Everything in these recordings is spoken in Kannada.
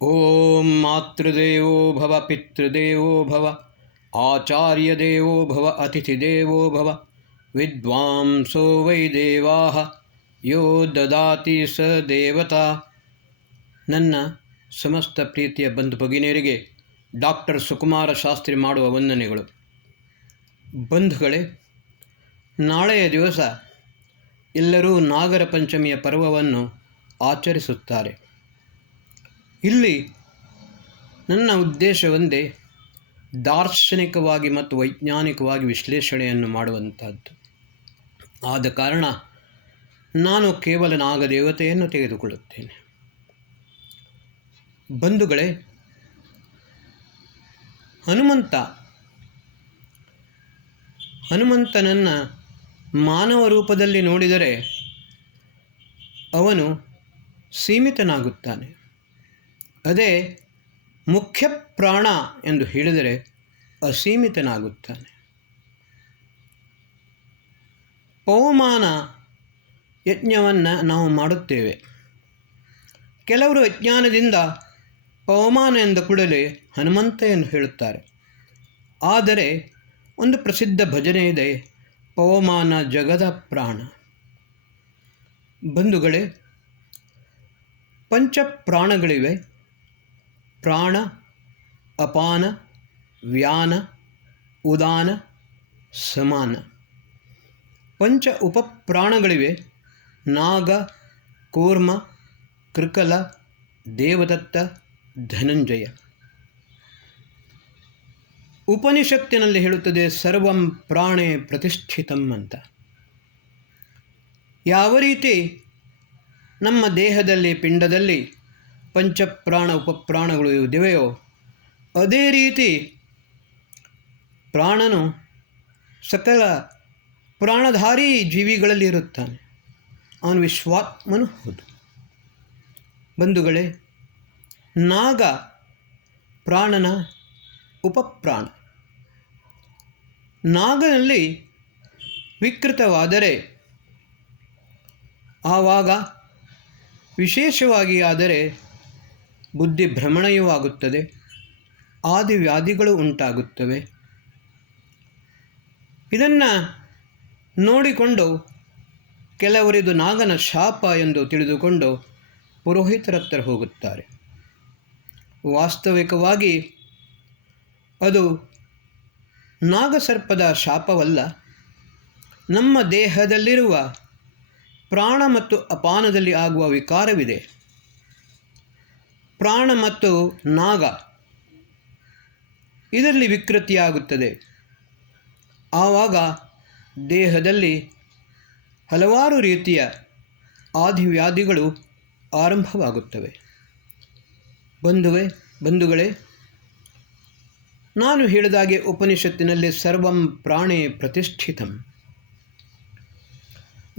ಓಂ ಮಾತೃದೇವೋ ಭವ ಪಿತೃದೇವೋ ಭವ ಆಚಾರ್ಯದೇವೋ ಭವ ಅತಿಥಿದೇವೋ ಭವ ವಿದ್ವಾಂಸೋ ವೈ ದೇವಾಃ ಯೋ ದದಾತಿ ಸ ದೇವತಾ. ನನ್ನ ಸಮಸ್ತ ಪ್ರೀತಿಯ ಬಂಧು ಭಗಿನಿಯರಿಗೆ ಡಾಕ್ಟರ್ ಸುಕುಮಾರ ಶಾಸ್ತ್ರಿ ಮಾಡುವ ವಂದನೆಗಳು. ಬಂಧುಗಳೇ, ನಾಳೆಯ ದಿವಸ ಎಲ್ಲರೂ ನಾಗರ ಪಂಚಮಿಯ ಪರ್ವವನ್ನು ಆಚರಿಸುತ್ತಾರೆ. ಇಲ್ಲಿ ನನ್ನ ಉದ್ದೇಶ ಒಂದೇ, ದಾರ್ಶನಿಕವಾಗಿ ಮತ್ತು ವೈಜ್ಞಾನಿಕವಾಗಿ ವಿಶ್ಲೇಷಣೆಯನ್ನು ಮಾಡುವಂಥದ್ದು. ಆದ ಕಾರಣ ನಾನು ಕೇವಲ ನಾಗದೇವತೆಯನ್ನು ತೆಗೆದುಕೊಳ್ಳುತ್ತೇನೆ. ಬಂಧುಗಳೇ, ಹನುಮಂತನನ್ನು ಮಾನವ ರೂಪದಲ್ಲಿ ನೋಡಿದರೆ ಅವನು ಸೀಮಿತನಾಗುತ್ತಾನೆ. ಅದೇ ಮುಖ್ಯ ಪ್ರಾಣ ಎಂದು ಹೇಳಿದರೆ ಅಸೀಮಿತನಾಗುತ್ತಾನೆ. ಪವಮಾನ ಯಜ್ಞವನ್ನು ನಾವು ಮಾಡುತ್ತೇವೆ. ಕೆಲವರು ಅಜ್ಞಾನದಿಂದ ಪವಮಾನ ಎಂದ ಕೂಡಲೇ ಹನುಮಂತ ಎಂದು ಹೇಳುತ್ತಾರೆ. ಆದರೆ ಒಂದು ಪ್ರಸಿದ್ಧ ಭಜನೆ ಇದೆ, ಪವಮಾನ ಜಗದ ಪ್ರಾಣ. ಬಂಧುಗಳೇ, ಪಂಚಪ್ರಾಣಗಳಿವೆ: ಪ್ರಾಣ, ಅಪಾನ, ವ್ಯಾನ, ಉದಾನ, ಸಮಾನ. ಪಂಚ ಉಪಪ್ರಾಣಗಳಿವೆ: ನಾಗ, ಕೂರ್ಮ, ಕೃಕಲ, ದೇವದತ್ತ, ಧನಂಜಯ. ಉಪನಿಷತ್ತಿನಲ್ಲಿ ಹೇಳುತ್ತದೆ ಸರ್ವಂ ಪ್ರಾಣೇ ಪ್ರತಿಷ್ಠಿತಂ ಅಂತ. ಯಾವ ರೀತಿ ನಮ್ಮ ದೇಹದಲ್ಲಿ, ಪಿಂಡದಲ್ಲಿ ಪಂಚಪ್ರಾಣ ಉಪಪ್ರಾಣಗಳು ಇವೆಯೋ, ಅದೇ ರೀತಿ ಪ್ರಾಣನು ಸಕಲ ಪ್ರಾಣಧಾರಿ ಜೀವಿಗಳಲ್ಲಿ ಇರುತ್ತಾನೆ. ಅವನು ವಿಶ್ವಾತ್ಮನು ಹೌದು. ಬಂಧುಗಳೇ, ನಾಗ ಪ್ರಾಣನ ಉಪಪ್ರಾಣ. ನಾಗನಲ್ಲಿ ವಿಕೃತವಾದರೆ ಆವಾಗ ವಿಶೇಷವಾಗಿ ಆದರೆ ಬುದ್ಧಿಭ್ರಮಣೆಯೂ ಆಗುತ್ತದೆ, ಆದಿವ್ಯಾಧಿಗಳು ಉಂಟಾಗುತ್ತವೆ. ಇದನ್ನು ನೋಡಿಕೊಂಡು ಕೆಲವರಿದು ನಾಗನ ಶಾಪ ಎಂದು ತಿಳಿದುಕೊಂಡು ಪುರೋಹಿತರ ಹತ್ರ ಹೋಗುತ್ತಾರೆ. ವಾಸ್ತವಿಕವಾಗಿ ಅದು ನಾಗಸರ್ಪದ ಶಾಪವಲ್ಲ. ನಮ್ಮ ದೇಹದಲ್ಲಿರುವ ಪ್ರಾಣ ಮತ್ತು ಅಪಾನದಲ್ಲಿ ಆಗುವ ವಿಕಾರವಿದೆ. ಪ್ರಾಣ ಮತ್ತು ನಾಗ ಇದರಲ್ಲಿ ವಿಕೃತಿಯಾಗುತ್ತದೆ. ಆವಾಗ ದೇಹದಲ್ಲಿ ಹಲವಾರು ರೀತಿಯ ಆದಿವ್ಯಾಧಿಗಳು ಆರಂಭವಾಗುತ್ತವೆ. ಬಂಧುಗಳೇ, ನಾನು ಹೇಳಿದಾಗೆ ಉಪನಿಷತ್ತಿನಲ್ಲಿ ಸರ್ವಂ ಪ್ರಾಣೇ ಪ್ರತಿಷ್ಠಿತಂ.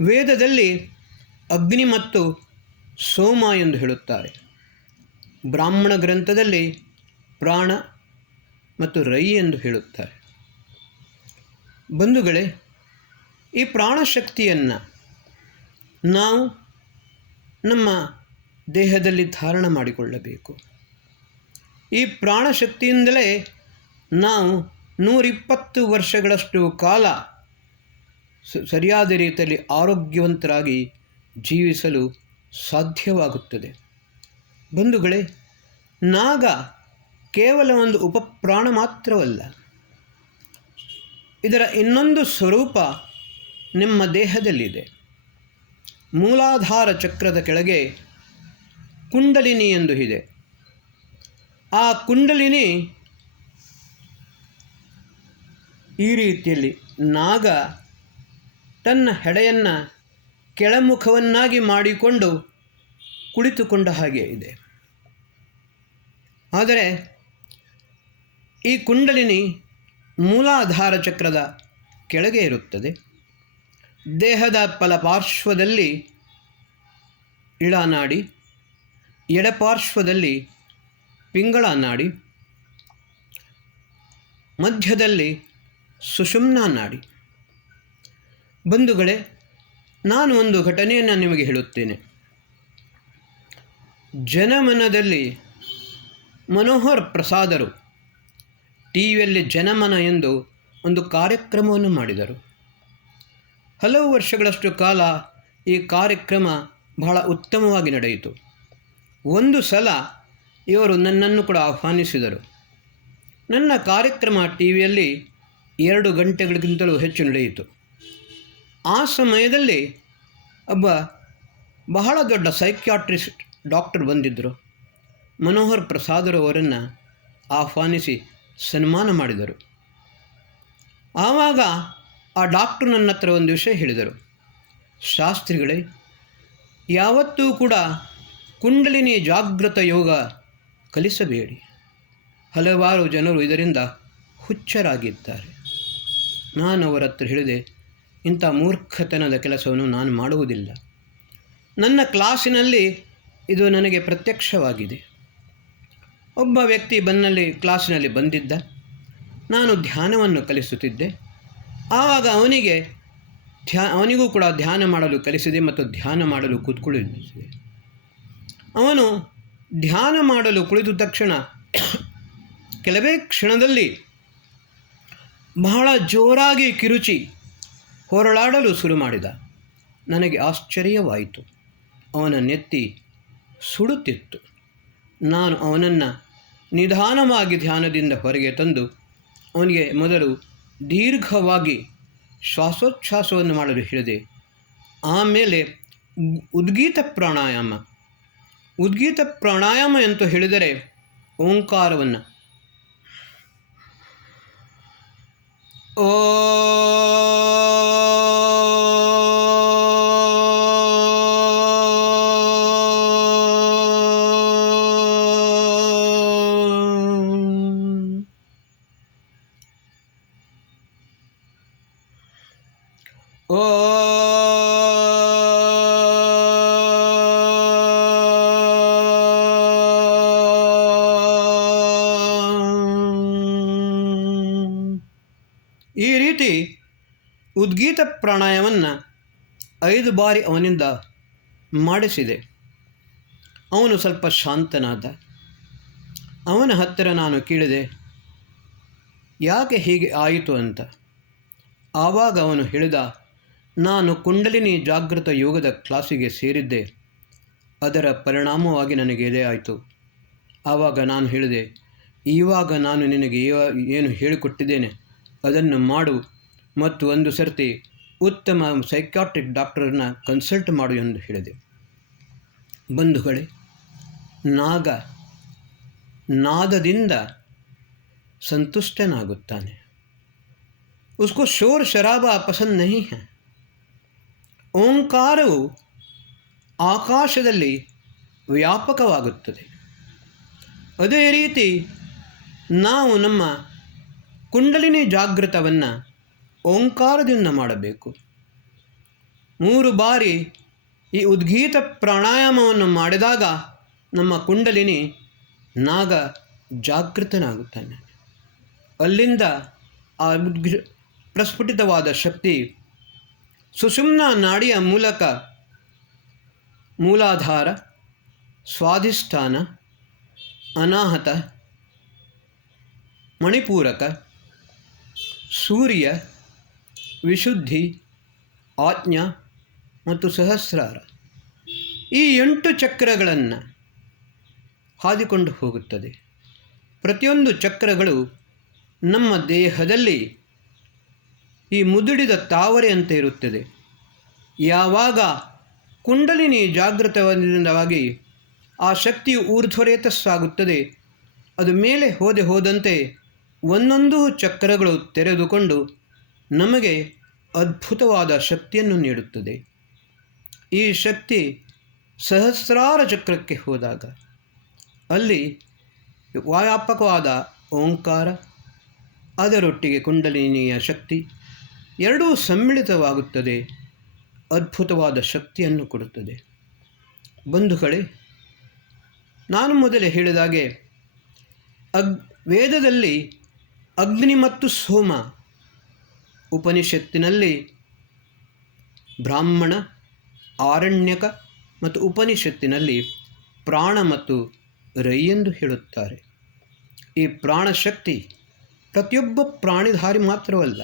ವೇದದಲ್ಲಿ ಅಗ್ನಿ ಮತ್ತು ಸೋಮ ಎಂದು ಹೇಳುತ್ತಾರೆ. ಬ್ರಾಹ್ಮಣ ಗ್ರಂಥದಲ್ಲಿ ಪ್ರಾಣ ಮತ್ತು ರೈ ಎಂದು ಹೇಳುತ್ತಾರೆ. ಬಂಧುಗಳೇ, ಈ ಪ್ರಾಣಶಕ್ತಿಯನ್ನು ನಾವು ನಮ್ಮ ದೇಹದಲ್ಲಿ ಧಾರಣ ಮಾಡಿಕೊಳ್ಳಬೇಕು. ಈ ಪ್ರಾಣಶಕ್ತಿಯಿಂದಲೇ ನಾವು 120 ವರ್ಷಗಳಷ್ಟು ಕಾಲ ಸರಿಯಾದ ರೀತಿಯಲ್ಲಿ ಆರೋಗ್ಯವಂತರಾಗಿ ಜೀವಿಸಲು ಸಾಧ್ಯವಾಗುತ್ತದೆ. ಬಂಧುಗಳೇ, ನಾಗ ಕೇವಲ ಒಂದು ಉಪಪ್ರಾಣ ಮಾತ್ರವಲ್ಲ. ಇದರ ಇನ್ನೊಂದು ಸ್ವರೂಪ ನಿಮ್ಮ ದೇಹದಲ್ಲಿದೆ. ಮೂಲಾಧಾರ ಚಕ್ರದ ಕೆಳಗೆ ಕುಂಡಲಿನಿ ಎಂದು ಇದೆ. ಆ ಕುಂಡಲಿನಿ ಈ ರೀತಿಯಲ್ಲಿ ನಾಗ ತನ್ನ ಹೆಡೆಯನ್ನು ಕೆಳಮುಖವನ್ನಾಗಿ ಮಾಡಿಕೊಂಡು ಕುಳಿತುಕೊಂಡ ಹಾಗೆ ಇದೆ. ಆದರೆ ಈ ಕುಂಡಲಿನಿ ಮೂಲಾಧಾರ ಚಕ್ರದ ಕೆಳಗೆ ಇರುತ್ತದೆ. ದೇಹದ ಫಲಪಾರ್ಶ್ವದಲ್ಲಿ ಇಳನಾಡಿ, ಎಡಪಾರ್ಶ್ವದಲ್ಲಿ ಪಿಂಗಳ ನಾಡಿ, ಮಧ್ಯದಲ್ಲಿ ಸುಷುಮ್ನಾ ನಾಡಿ. ಬಂಧುಗಳೇ, ನಾನು ಒಂದು ಘಟನೆಯನ್ನು ನಿಮಗೆ ಹೇಳುತ್ತೇನೆ. ಜನಮನದಲ್ಲಿ ಮನೋಹರ್ ಪ್ರಸಾದರು ಟಿ ವಿಯಲ್ಲಿ ಜನಮನ ಎಂದು ಒಂದು ಕಾರ್ಯಕ್ರಮವನ್ನು ಮಾಡಿದರು. ಹಲವು ವರ್ಷಗಳಷ್ಟು ಕಾಲ ಈ ಕಾರ್ಯಕ್ರಮ ಬಹಳ ಉತ್ತಮವಾಗಿ ನಡೆಯಿತು. ಒಂದು ಸಲ ಇವರು ನನ್ನನ್ನು ಕೂಡ ಆಹ್ವಾನಿಸಿದರು. ನನ್ನ ಕಾರ್ಯಕ್ರಮ ಟಿ ವಿಯಲ್ಲಿ 2 ಗಂಟೆಗಳಿಗಿಂತಲೂ ಹೆಚ್ಚು ನಡೆಯಿತು. ಆ ಸಮಯದಲ್ಲಿ ಒಬ್ಬ ಬಹಳ ದೊಡ್ಡ ಸೈಕ್ಯಾಟ್ರಿಸ್ಟ್ ಡಾಕ್ಟರ್ ಬಂದಿದ್ದರು. ಮನೋಹರ್ ಪ್ರಸಾದರವರನ್ನು ಆಹ್ವಾನಿಸಿ ಸನ್ಮಾನ ಮಾಡಿದರು. ಆವಾಗ ಆ ಡಾಕ್ಟ್ರು ನನ್ನ ಹತ್ರ ಒಂದು ವಿಷಯ ಹೇಳಿದರು. ಶಾಸ್ತ್ರಿಗಳೇ, ಯಾವತ್ತೂ ಕೂಡ ಕುಂಡಲಿನಿ ಜಾಗೃತ ಯೋಗ ಕಲಿಸಬೇಡಿ. ಹಲವಾರು ಜನರು ಇದರಿಂದ ಹುಚ್ಚರಾಗಿದ್ದಾರೆ. ನಾನು ಅವರ ಹತ್ರ ಹೇಳಿದೆ, ಇಂಥ ಮೂರ್ಖತನದ ಕೆಲಸವನ್ನು ನಾನು ಮಾಡುವುದಿಲ್ಲ. ನನ್ನ ಕ್ಲಾಸಿನಲ್ಲಿ ಇದು ನನಗೆ ಪ್ರತ್ಯಕ್ಷವಾಗಿದೆ. ಒಬ್ಬ ವ್ಯಕ್ತಿ ಕ್ಲಾಸಿನಲ್ಲಿ ಬಂದಿದ್ದ. ನಾನು ಧ್ಯಾನವನ್ನು ಕಲಿಸುತ್ತಿದ್ದೆ. ಆವಾಗ ಅವನಿಗೂ ಕೂಡ ಧ್ಯಾನ ಮಾಡಲು ಕಲಿಸಿದೆ ಮತ್ತು ಧ್ಯಾನ ಮಾಡಲು ಕೂತ್ಕೊಳ್ಳಿಸಿದೆ. ಅವನು ಧ್ಯಾನ ಮಾಡಲು ಕುಳಿತ ತಕ್ಷಣ ಕೆಲವೇ ಕ್ಷಣದಲ್ಲಿ ಬಹಳ ಜೋರಾಗಿ ಕಿರುಚಿ ಹೊರಳಾಡಲು ಶುರು ಮಾಡಿದ. ನನಗೆ ಆಶ್ಚರ್ಯವಾಯಿತು. ಅವನ ನೆತ್ತಿ ಸುಡುತ್ತಿತ್ತು. ನಾನು ಅವನನ್ನು ನಿಧಾನವಾಗಿ ಧ್ಯಾನದಿಂದ ಹೊರಗೆ ತಂದು ಅವನಿಗೆ ಮೊದಲು ದೀರ್ಘವಾಗಿ ಶ್ವಾಸೋಚ್ಛ್ವಾಸವನ್ನು ಮಾಡಲು ಹೇಳಿದೆ. ಆಮೇಲೆ ಉದ್ಗೀತ ಪ್ರಾಣಾಯಾಮ ಎಂದು ಹೇಳಿದರೆ ಓಂಕಾರವನ್ನು ಓ ಈ ರೀತಿ ಉದ್ಗೀತ ಪ್ರಾಣಾಯಾಮವನ್ನು 5 ಬಾರಿ ಅವನಿಂದ ಮಾಡಿಸಿದೆ. ಅವನು ಸ್ವಲ್ಪ ಶಾಂತನಾದ. ಅವನ ಹತ್ತಿರ ನಾನು ಕೇಳಿದೆ, ಯಾಕೆ ಹೀಗೆ ಆಯಿತು ಅಂತ. ಆವಾಗ ಅವನು ಹೇಳಿದ, ನಾನು ಕುಂಡಲಿನಿ ಜಾಗೃತ ಯೋಗದ ಕ್ಲಾಸಿಗೆ ಸೇರಿದ್ದೆ. ಅದರ ಪರಿಣಾಮವಾಗಿ ನನಗೆ ಇದೇ ಆಯಿತು. ಆವಾಗ ನಾನು ಹೇಳಿದೆ, ಇವಾಗ ನಾನು ನಿನಗೆ ಏನು ಹೇಳಿಕೊಟ್ಟಿದ್ದೇನೆ ಅದನ್ನು ಮಾಡು ಮತ್ತು ಒಂದು ಸರ್ತಿ ಉತ್ತಮ ಸೈಕ್ಯಾಟ್ರಿಕ್ ಡಾಕ್ಟರನ್ನು ಕನ್ಸಲ್ಟ್ ಮಾಡು ಎಂದು ಹೇಳಿದೆ. ಬಂಧುಗಳೇ, ನಾದದಿಂದ ಸಂತುಷ್ಟನಾಗುತ್ತಾನೆ. उसको शोर शराबा पसंद नहीं है. ಓಂಕಾರವು ಆಕಾಶದಲ್ಲಿ ವ್ಯಾಪಕವಾಗುತ್ತದೆ. ಅದೇ ರೀತಿ ನಾವು ನಮ್ಮ ಕುಂಡಲಿನಿ ಜಾಗೃತವನ್ನು ಓಂಕಾರದಿಂದ ಮಾಡಬೇಕು. 3 ಬಾರಿ ಈ ಉದ್ಗೀತ ಪ್ರಾಣಾಯಾಮವನ್ನು ಮಾಡಿದಾಗ ನಮ್ಮ ಕುಂಡಲಿನಿ ನಾಗ ಜಾಗೃತನಾಗುತ್ತಾನೆ. ಅಲ್ಲಿಂದ ಆ ಪ್ರಸ್ಫುಟಿತವಾದ ಶಕ್ತಿ ಸುಷುಮ್ನ ನಾಡಿಯ ಮೂಲಕ ಮೂಲಾಧಾರ, ಸ್ವಾಧಿಷ್ಠಾನ, ಅನಾಹತ, ಮಣಿಪೂರಕ, ಸೂರ್ಯ, ವಿಶುದ್ಧಿ, ಆಜ್ಞಾ ಮತ್ತು ಸಹಸ್ರಾರ ಈ 8 ಚಕ್ರಗಳನ್ನು ಹಾದಿಕೊಂಡು ಹೋಗುತ್ತದೆ. ಪ್ರತಿಯೊಂದು ಚಕ್ರಗಳು ನಮ್ಮ ದೇಹದಲ್ಲಿ ಈ ಮುದುಡಿದ ತಾವರೆಯಂತೆ ಇರುತ್ತದೆ. ಯಾವಾಗ ಕುಂಡಲಿನಿ ಜಾಗೃತವಾಗಿ ಆ ಶಕ್ತಿಯು ಊರ್ಧ್ವರೇತಸ್ಸಾಗುತ್ತದೆ, ಅದು ಮೇಲೆ ಹೋದಂತೆ ಒಂದೊಂದು ಚಕ್ರಗಳು ತೆರೆದುಕೊಂಡು ನಮಗೆ ಅದ್ಭುತವಾದ ಶಕ್ತಿಯನ್ನು ನೀಡುತ್ತದೆ. ಈ ಶಕ್ತಿ ಸಹಸ್ರಾರ ಚಕ್ರಕ್ಕೆ ಹೋದಾಗ ಅಲ್ಲಿ ವ್ಯಾಪಕವಾದ ಓಂಕಾರ, ಅದರೊಟ್ಟಿಗೆ ಕುಂಡಲಿನಿಯ ಶಕ್ತಿ ಎರಡೂ ಸಮ್ಮಿಳಿತವಾಗುತ್ತದೆ, ಅದ್ಭುತವಾದ ಶಕ್ತಿಯನ್ನು ಕೊಡುತ್ತದೆ. ಬಂಧುಗಳೇ, ನಾನು ಮೊದಲೇ ಹೇಳಿದಾಗೆ ವೇದದಲ್ಲಿ ಅಗ್ನಿ ಮತ್ತು ಸೋಮ, ಉಪನಿಷತ್ತಿನಲ್ಲಿ ಬ್ರಾಹ್ಮಣ, ಆರಣ್ಯಕ ಮತ್ತು ಉಪನಿಷತ್ತಿನಲ್ಲಿ ಪ್ರಾಣ ಮತ್ತು ರೈ ಎಂದು ಹೇಳುತ್ತಾರೆ. ಈ ಪ್ರಾಣಶಕ್ತಿ ಪ್ರತಿಯೊಬ್ಬ ಪ್ರಾಣಿಧಾರಿ ಮಾತ್ರವಲ್ಲ,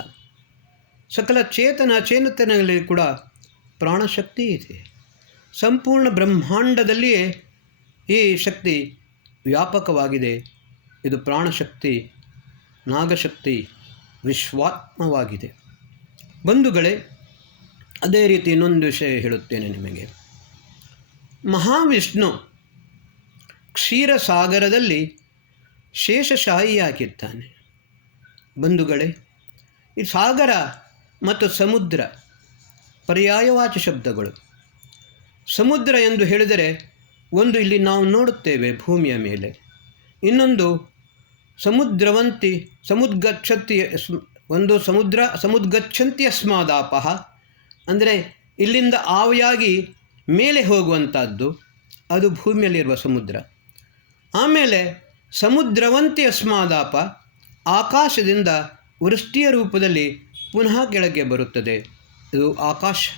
ಸಕಲ ಚೇತನ ಅಚೇತನಗಳಲ್ಲಿ ಕೂಡ ಪ್ರಾಣಶಕ್ತಿ ಇದೆ. ಸಂಪೂರ್ಣ ಬ್ರಹ್ಮಾಂಡದಲ್ಲಿಯೇ ಈ ಶಕ್ತಿ ವ್ಯಾಪಕವಾಗಿದೆ. ಇದು ಪ್ರಾಣಶಕ್ತಿ, ನಾಗಶಕ್ತಿ, ವಿಶ್ವಾತ್ಮವಾಗಿದೆ. ಬಂಧುಗಳೇ, ಅದೇ ರೀತಿ ಇನ್ನೊಂದು ವಿಷಯ ಹೇಳುತ್ತೇನೆ ನಿಮಗೆ. ಮಹಾವಿಷ್ಣು ಕ್ಷೀರಸಾಗರದಲ್ಲಿ ಶೇಷಶಾಹಿಯಾಗಿದ್ದಾನೆ. ಬಂಧುಗಳೇ, ಈ ಸಾಗರ ಮತ್ತು ಸಮುದ್ರ ಪರ್ಯಾಯವಾಚಿ ಶಬ್ದಗಳು. ಸಮುದ್ರ ಎಂದು ಹೇಳಿದರೆ ಒಂದು ಇಲ್ಲಿ ನಾವು ನೋಡುತ್ತೇವೆ ಭೂಮಿಯ ಮೇಲೆ, ಇನ್ನೊಂದು ಸಮುದ್ಗಚ್ಚತಿ ಒಂದು ಸಮುದ್ಗಚ್ಚಂತಿ ಅಸ್ಮಾದಾಪಃ, ಅಂದರೆ ಇಲ್ಲಿಂದ ಆವಿಯಾಗಿ ಮೇಲೆ ಹೋಗುವಂಥದ್ದು, ಅದು ಭೂಮಿಯಲ್ಲಿರುವ ಸಮುದ್ರ. ಆಮೇಲೆ ಸಮುದ್ರವಂತಿ ಅಸ್ಮಾದಾಪ, ಆಕಾಶದಿಂದ ವೃಷ್ಟಿಯ ರೂಪದಲ್ಲಿ ಪುನಃ ಕೆಳಗೆ ಬರುತ್ತದೆ, ಇದು ಆಕಾಶ.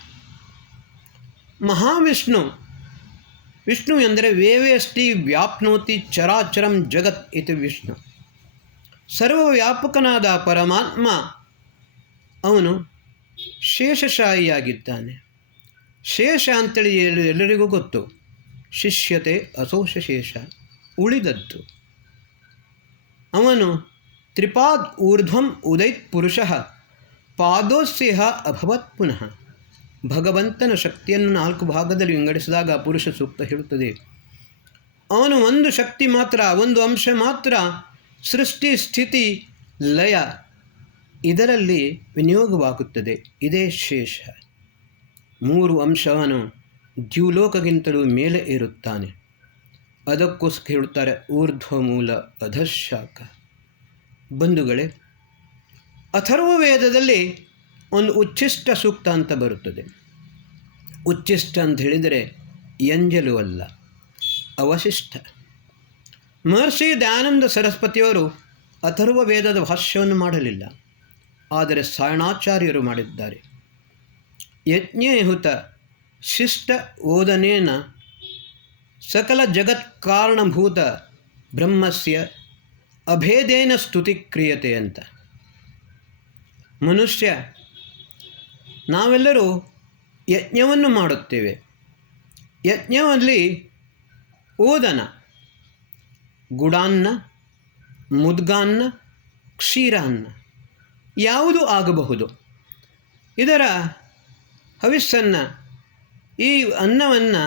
ವಿಷ್ಣು ಎಂದರೆ ವೇವೇಷ್ಟಿ ವ್ಯಾಪ್ನೋತಿ ಚರಾಚರಂ ಜಗತ್ ಇತಿ ವಿಷ್ಣು. ಸರ್ವವ್ಯಾಪಕನಾದ ಪರಮಾತ್ಮ ಅವನು ಶೇಷಶಾಹಿಯಾಗಿದ್ದಾನೆ. ಶೇಷ ಅಂತೇಳಿ ಎಲ್ಲರಿಗೂ ಗೊತ್ತು, ಶಿಷ್ಯತೆ ಅಸೋಶೇಷ, ಉಳಿದದ್ದು. ಅವನು ತ್ರಿಪಾದ್ ಊರ್ಧ್ವಂ ಉದೈತ್ ಪುರುಷಃ ಪಾದೋಸ್ಯಃ ಅಭವತ್ ಪುನಃ. ಭಗವಂತನ ಶಕ್ತಿಯನ್ನು 4 ಭಾಗದಲ್ಲಿ ವಿಂಗಡಿಸಿದಾಗ ಪುರುಷ ಸೂಕ್ತ ಹೇಳುತ್ತದೆ. ಅವನು ಒಂದು ಶಕ್ತಿ ಮಾತ್ರ, ಒಂದು ಅಂಶ ಮಾತ್ರ, ಸೃಷ್ಟಿ ಸ್ಥಿತಿ ಲಯ ಇದರಲ್ಲಿ ವಿನಿಯೋಗವಾಗುತ್ತದೆ. ಇದೇ ಶೇಷ. 3 ಅಂಶ ಅವನು ದ್ಯುಲೋಕಗಿಂತಲೂ ಮೇಲೆ ಇರುತ್ತಾನೆ. ಅದಕ್ಕೋಸ್ಕರ ಹೇಳುತ್ತಾರೆ ಊರ್ಧ್ವಮೂಲ ಅಧಃಶಾಖ. ಬಂಧುಗಳೇ, ಅಥರ್ವ ವೇದದಲ್ಲಿ ಒಂದು ಉಚ್ಚಿಷ್ಟ ಸೂಕ್ತ ಅಂತ ಬರುತ್ತದೆ. ಉಚ್ಚಿಷ್ಟ ಅಂತ ಹೇಳಿದರೆ ಎಂಜಲು ಅಲ್ಲ, ಅವಶಿಷ್ಟ. ಮಹರ್ಷಿ ದಯಾನಂದ ಸರಸ್ವತಿಯವರು ಅಥರ್ವ ವೇದದ ಭಾಷ್ಯವನ್ನು ಮಾಡಲಿಲ್ಲ, ಆದರೆ ಸಾಯಣಾಚಾರ್ಯರು ಮಾಡಿದ್ದಾರೆ. ಯಜ್ಞೇಹುತ ಶಿಷ್ಟ ಓದನೇನ ಸಕಲ ಜಗತ್ಕಾರಣಭೂತ ಬ್ರಹ್ಮಸ್ಯ ಅಭೇದೇನ ಸ್ತುತಿ ಕ್ರಿಯತೆ ಅಂತ. ಮನುಷ್ಯ ನಾವೆಲ್ಲರೂ ಯಜ್ಞವನ್ನು ಮಾಡುತ್ತೇವೆ. ಯಜ್ಞದಲ್ಲಿ ಓದನ, ಗುಡಾನ್ನ, ಮುದ್ಗಾನ್ನ, ಕ್ಷೀರಾನ್ನ ಯಾವುದು ಆಗಬಹುದು. ಇದರ ಹವಿಸ್ಸನ್ನು, ಈ ಅನ್ನವನ್ನು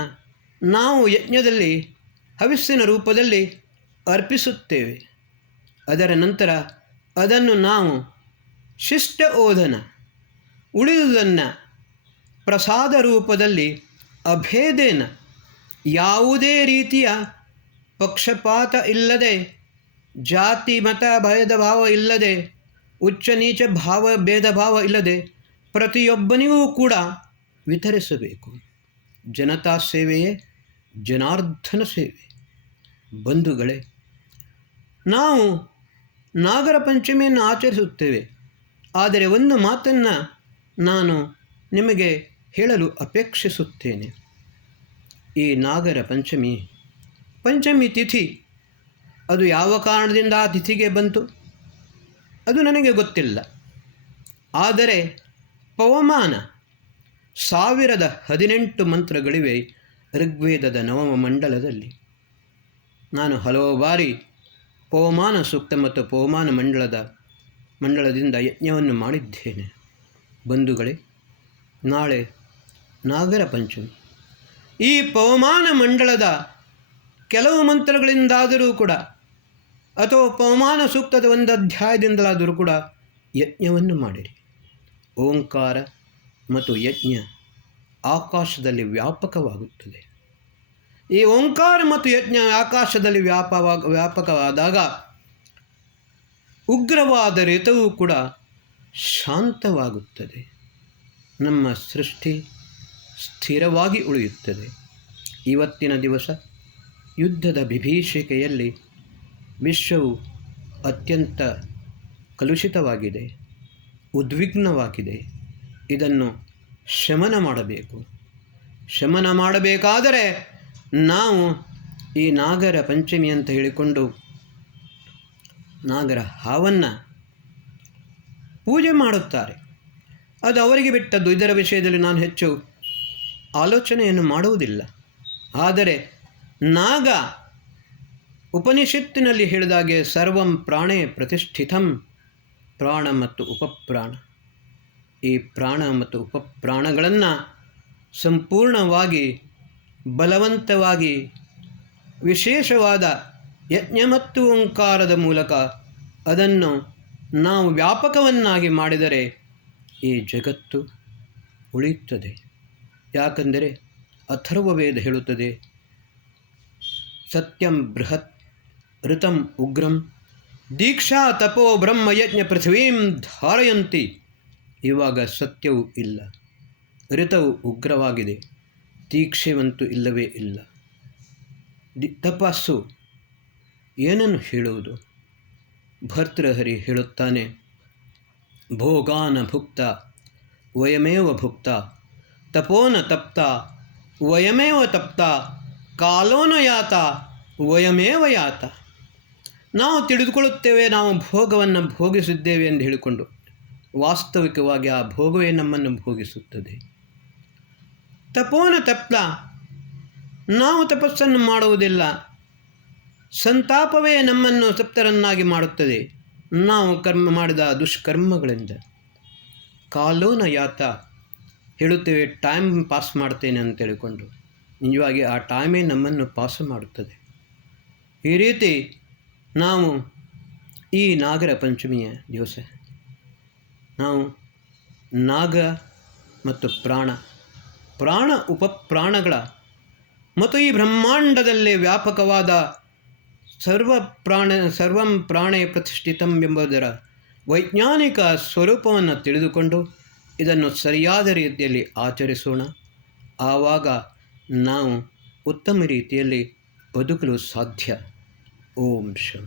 ನಾವು ಯಜ್ಞದಲ್ಲಿ ಹವಿಸ್ಸಿನ ರೂಪದಲ್ಲಿ ಅರ್ಪಿಸುತ್ತೇವೆ. ಅದರ ನಂತರ ಅದನ್ನು ನಾವು ಶಿಷ್ಟ ಓದನ, ಉಳಿದುದನ್ನು ಪ್ರಸಾದ ರೂಪದಲ್ಲಿ ಅಭೇದೇನ, ಯಾವುದೇ ರೀತಿಯ ಪಕ್ಷಪಾತ ಇಲ್ಲದೆ, ಜಾತಿ ಮತ ಭೇದ ಭಾವ ಇಲ್ಲದೆ, ಉಚ್ಚ ನೀಚ ಭೇದ ಭಾವ ಇಲ್ಲದೆ ಪ್ರತಿಯೊಬ್ಬನಿಗೂ ಕೂಡ ವಿತರಿಸಬೇಕು. ಜನತಾ ಸೇವೆಯೇ ಜನಾರ್ದನ ಸೇವೆ. ಬಂಧುಗಳೇ, ನಾವು ನಾಗರ ಪಂಚಮಿಯನ್ನು ಆಚರಿಸುತ್ತೇವೆ. ಆದರೆ ಒಂದು ಮಾತನ್ನು ನಾನು ನಿಮಗೆ ಹೇಳಲು ಅಪೇಕ್ಷಿಸುತ್ತೇನೆ. ಈ ನಾಗರ ಪಂಚಮಿ ತಿಥಿ ಅದು ಯಾವ ಕಾರಣದಿಂದ ಆ ತಿಥಿಗೆ ಬಂತು ಅದು ನನಗೆ ಗೊತ್ತಿಲ್ಲ. ಆದರೆ ಪವಮಾನ 1018 ಮಂತ್ರಗಳಿವೆ ಋಗ್ವೇದದ 9ಮ ಮಂಡಲದಲ್ಲಿ. ನಾನು ಹಲವು ಬಾರಿ ಪವಮಾನ ಸೂಕ್ತ ಮತ್ತು ಪವಮಾನ ಮಂಡಲದಿಂದ ಯಜ್ಞವನ್ನು ಮಾಡಿದ್ದೇನೆ. ಬಂಧುಗಳೇ, ನಾಳೆ ನಾಗರ ಪಂಚಮಿ. ಈ ಪವಮಾನ ಮಂಡಲದ ಕೆಲವು ಮಂತ್ರಗಳಿಂದಾದರೂ ಕೂಡ, ಅಥವಾ ಪವಮಾನ ಸೂಕ್ತದ ಒಂದು ಅಧ್ಯಾಯದಿಂದಲಾದರೂ ಕೂಡ ಯಜ್ಞವನ್ನು ಮಾಡಿರಿ. ಓಂಕಾರ ಮತ್ತು ಯಜ್ಞ ಆಕಾಶದಲ್ಲಿ ವ್ಯಾಪಕವಾಗುತ್ತದೆ. ಈ ಓಂಕಾರ ಮತ್ತು ಯಜ್ಞ ಆಕಾಶದಲ್ಲಿ ವ್ಯಾಪಕವಾದಾಗ ಉಗ್ರವಾದ ಋತುವು ಕೂಡ ಶಾಂತವಾಗುತ್ತದೆ. ನಮ್ಮ ಸೃಷ್ಟಿ ಸ್ಥಿರವಾಗಿ ಉಳಿಯುತ್ತದೆ. ಇವತ್ತಿನ ದಿವಸ ಯುದ್ಧದ ವಿಭೀಷಿಕೆಯಲ್ಲಿ ವಿಶ್ವವು ಅತ್ಯಂತ ಕಲುಷಿತವಾಗಿದೆ, ಉದ್ವಿಗ್ನವಾಗಿದೆ. ಇದನ್ನು ಶಮನ ಮಾಡಬೇಕು. ಶಮನ ಮಾಡಬೇಕಾದರೆ ನಾವು ಈ ನಾಗರ ಪಂಚಮಿ ಅಂತ ಹೇಳಿಕೊಂಡು ನಾಗರ ಹಾವನ್ನು ಪೂಜೆ ಮಾಡುತ್ತಾರೆ. ಅದು ಅವರಿಗೆ ಬಿಟ್ಟದ್ದು. ಇದರ ವಿಷಯದಲ್ಲಿ ನಾನು ಹೆಚ್ಚು ಆಲೋಚನೆಯನ್ನು ಮಾಡುವುದಿಲ್ಲ. ಆದರೆ ನಾಗ ಉಪನಿಷತ್ತಿನಲ್ಲಿ ಹೇಳಿದಾಗೆ ಸರ್ವಂ ಪ್ರಾಣೇ ಪ್ರತಿಷ್ಠಿತಂ, ಪ್ರಾಣ ಮತ್ತು ಉಪಪ್ರಾಣ, ಈ ಪ್ರಾಣ ಮತ್ತು ಉಪಪ್ರಾಣಗಳನ್ನು ಸಂಪೂರ್ಣವಾಗಿ ಬಲವಂತವಾಗಿ ವಿಶೇಷವಾದ ಯಜ್ಞ ಮತ್ತು ಓಂಕಾರದ ಮೂಲಕ ಅದನ್ನು ನಾವು ವ್ಯಾಪಕವನ್ನಾಗಿ ಮಾಡಿದರೆ ಈ ಜಗತ್ತು ಉಳಿಯುತ್ತದೆ. ಯಾಕಂದರೆ ಅಥರ್ವವೇದ ಹೇಳುತ್ತದೆ, ಸತ್ಯಂ ಬೃಹತ್ ಋತಂ ಉಗ್ರಂ ದೀಕ್ಷಾ ತಪೋ ಬ್ರಹ್ಮಯಜ್ಞ ಪೃಥ್ವೀಂ ಧಾರಯಂತಿ. ಇವಾಗ ಸತ್ಯವೂ ಇಲ್ಲ, ಋತವು ಉಗ್ರವಾಗಿದೆ, ದೀಕ್ಷೆವಂತೂ ಇಲ್ಲವೇ ಇಲ್ಲ. ತಪಸ್ಸು ಏನನ್ನು ಹೇಳುವುದು? ಭರ್ತೃಹರಿ ಹೇಳುತ್ತಾನೆ, ಭೋಗಾನ ಭುಕ್ತ ವಯಮೇವ ಭುಕ್ತ, ತಪೋನ ತಪ್ತ ವಯಮೇವ ತಪ್ತ, ಕಾಲೋನ ಯಾತ ವಯಮೇವ ಯಾತ. ನಾವು ತಿಳಿದುಕೊಳ್ಳುತ್ತೇವೆ ನಾವು ಭೋಗವನ್ನು ಭೋಗಿಸಿದ್ದೇವೆ ಎಂದು ಹೇಳಿಕೊಂಡು, ವಾಸ್ತವಿಕವಾಗಿ ಆ ಭೋಗವೇ ನಮ್ಮನ್ನು ಭೋಗಿಸುತ್ತದೆ. ತಪೋನ ತಪ್ತ, ನಾವು ತಪಸ್ಸನ್ನು ಮಾಡುವುದಿಲ್ಲ, ಸಂತಾಪವೇ ನಮ್ಮನ್ನು ತಪ್ತರನ್ನಾಗಿ ಮಾಡುತ್ತದೆ, ನಾವು ಮಾಡಿದ ದುಷ್ಕರ್ಮಗಳಿಂದ. ಕಾಲೋನ ಯಾತ, ಹೇಳುತ್ತೇವೆ ಟೈಮ್ ಪಾಸ್ ಮಾಡ್ತೇನೆ ಅಂತ ಹೇಳಿಕೊಂಡು, ನಿಜವಾಗಿ ಆ ಟೈಮೇ ನಮ್ಮನ್ನು ಪಾಸ್ ಮಾಡುತ್ತದೆ. ಈ ರೀತಿ ನಾವು ಈ ನಾಗರ ಪಂಚಮಿಯ ದಿವಸ ನಾವು ನಾಗ ಮತ್ತು ಪ್ರಾಣ ಉಪಪ್ರಾಣಗಳ ಮತ್ತು ಈ ಬ್ರಹ್ಮಾಂಡದಲ್ಲೇ ವ್ಯಾಪಕವಾದ ಸರ್ವಂ ಪ್ರಾಣೇ ಪ್ರತಿಷ್ಠಿತಂ ಎಂಬುದರ ವೈಜ್ಞಾನಿಕ ಸ್ವರೂಪವನ್ನು ತಿಳಿದುಕೊಂಡು ಇದನ್ನು ಸರಿಯಾದ ರೀತಿಯಲ್ಲಿ ಆಚರಿಸೋಣ. ಆವಾಗ ನಾವು ಉತ್ತಮ ರೀತಿಯಲ್ಲಿ ಬದುಕಲು ಸಾಧ್ಯ. ಓಂ ಶಂ.